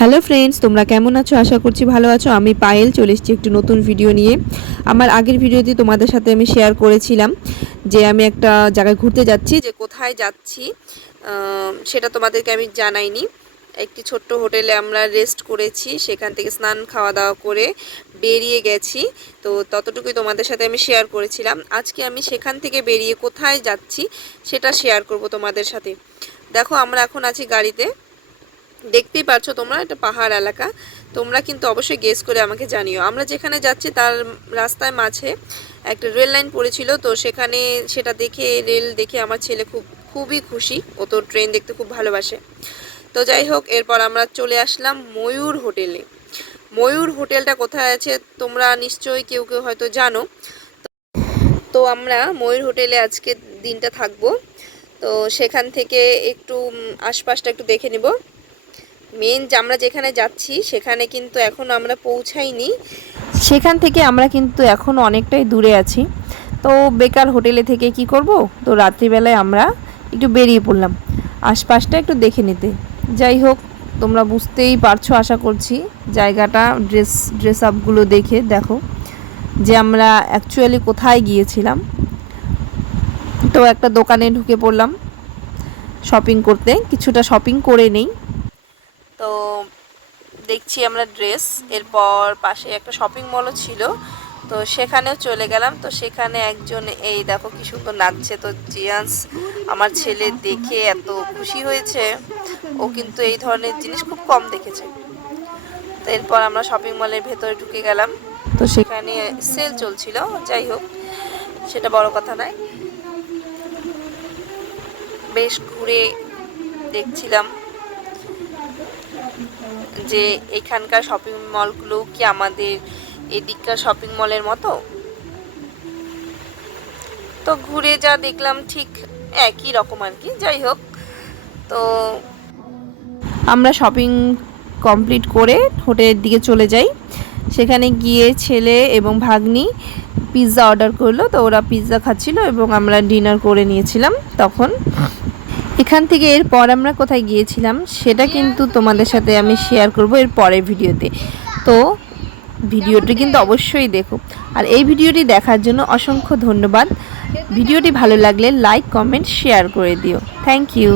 Hello friends, তোমরা কেমন আছো? আশা করছি ভালো আছো। আমি পায়েল চলে এসেছি একটি নতুন ভিডিও নিয়ে। আমার আগের ভিডিওতে তোমাদের সাথে আমি শেয়ার করেছিলাম যে আমি একটা জায়গায় ঘুরতে যাচ্ছি। যে কোথায় যাচ্ছি সেটা তোমাদেরকে আমি জানাইনি। একটি ছোট্ট হোটেলে আমরা রেস্ট করেছি, সেখান থেকে স্নান খাওয়া দাওয়া করে বেরিয়ে গেছি। তো ততটুকুই তোমাদের সাথে আমি শেয়ার করেছিলাম। আজকে আমি সেখান থেকে বেরিয়ে কোথায় যাচ্ছি সেটা শেয়ার করব তোমাদের সাথে। দেখো, আমরা এখন আছি গাড়িতে। দেখতেই পারছো তোমরা, এটা পাহাড় এলাকা। তোমরা কিন্তু অবশ্যই গেস করে আমাকে জানিও। আমরা যেখানে যাচ্ছি তার রাস্তায় মাঝে একটা রেল লাইন পড়েছিল, তো সেখানে সেটা দেখে, রেল দেখে আমার ছেলে খুবই খুশি। ও তো ট্রেন দেখতে খুব ভালোবাসে। তো যাই হোক, এরপর আমরা চলে আসলাম ময়ূর হোটেলে। ময়ূর হোটেলটা কোথায় আছে তোমরা নিশ্চয়ই কেউ কেউ হয়তো জানো। তো আমরা ময়ূর হোটেলে আজকে দিনটা থাকবো। তো সেখান থেকে একটু আশপাশটা একটু দেখে নিব। মেন আমরা যেখানে যাচ্ছি সেখানে কিন্তু এখন আমরা পৌঁছাইনি, সেখান থেকে আমরা কিন্তু এখন অনেকটাই দূরে আছি। তো বেকার হোটেলে থেকে কি করব, তো রাত্রিবেলায় আমরা একটু বেরিয়ে পড়লাম আশপাশটা একটু দেখে নিতে। যাই হোক, তোমরা বুঝতেই পারছো আশা করছি জায়গাটা, ড্রেস আপগুলো দেখে দেখো যে আমরা অ্যাকচুয়ালি কোথায় গিয়েছিলাম। তো একটা দোকানে ঢুকে পড়লাম শপিং করতে, কিছুটা শপিং করে নেই। তো দেখছি আমরা ড্রেস, এরপর পাশে একটা শপিং মলও ছিল, তো সেখানেও চলে গেলাম। তো সেখানে একজন, এই দেখো কি সুন্দর নাচছে। তো জিয়ান্স আমার ছেলে দেখে এত খুশি হয়েছে, ও কিন্তু এই ধরনের জিনিস খুব কম দেখেছে। তো এরপর আমরা শপিং মলের ভেতরে ঢুকে গেলাম। তো সেখানে সেল চলছিল, যাই হোক সেটা বড় কথা নয়। বেশ ঘুরে দেখছিলাম যে এখানকার শপিং মলগুলো কি আমাদের এদিককার শপিং মলের মতো। তো ঘুরে যা দেখলাম ঠিক একই রকম আর কি। যাই হোক, তো আমরা শপিং কমপ্লিট করে হোটেলের দিকে চলে যাই। সেখানে গিয়ে ছেলে এবং ভাগ্নি পিৎজা অর্ডার করলো। তো ওরা পিৎজা খাচ্ছিল এবং আমরা ডিনার করে নিয়েছিলাম তখন। এখান থেকে এরপর আমরা কোথায় গিয়েছিলাম সেটা কিন্তু তোমাদের সাথে আমি শেয়ার করব এর পরের ভিডিওতে। তো ভিডিওটি কিন্তু অবশ্যই দেখো। আর এই ভিডিওটি দেখার জন্য অসংখ্য ধন্যবাদ। ভিডিওটি ভালো লাগলে লাইক, কমেন্ট, শেয়ার করে দিও। Thank you.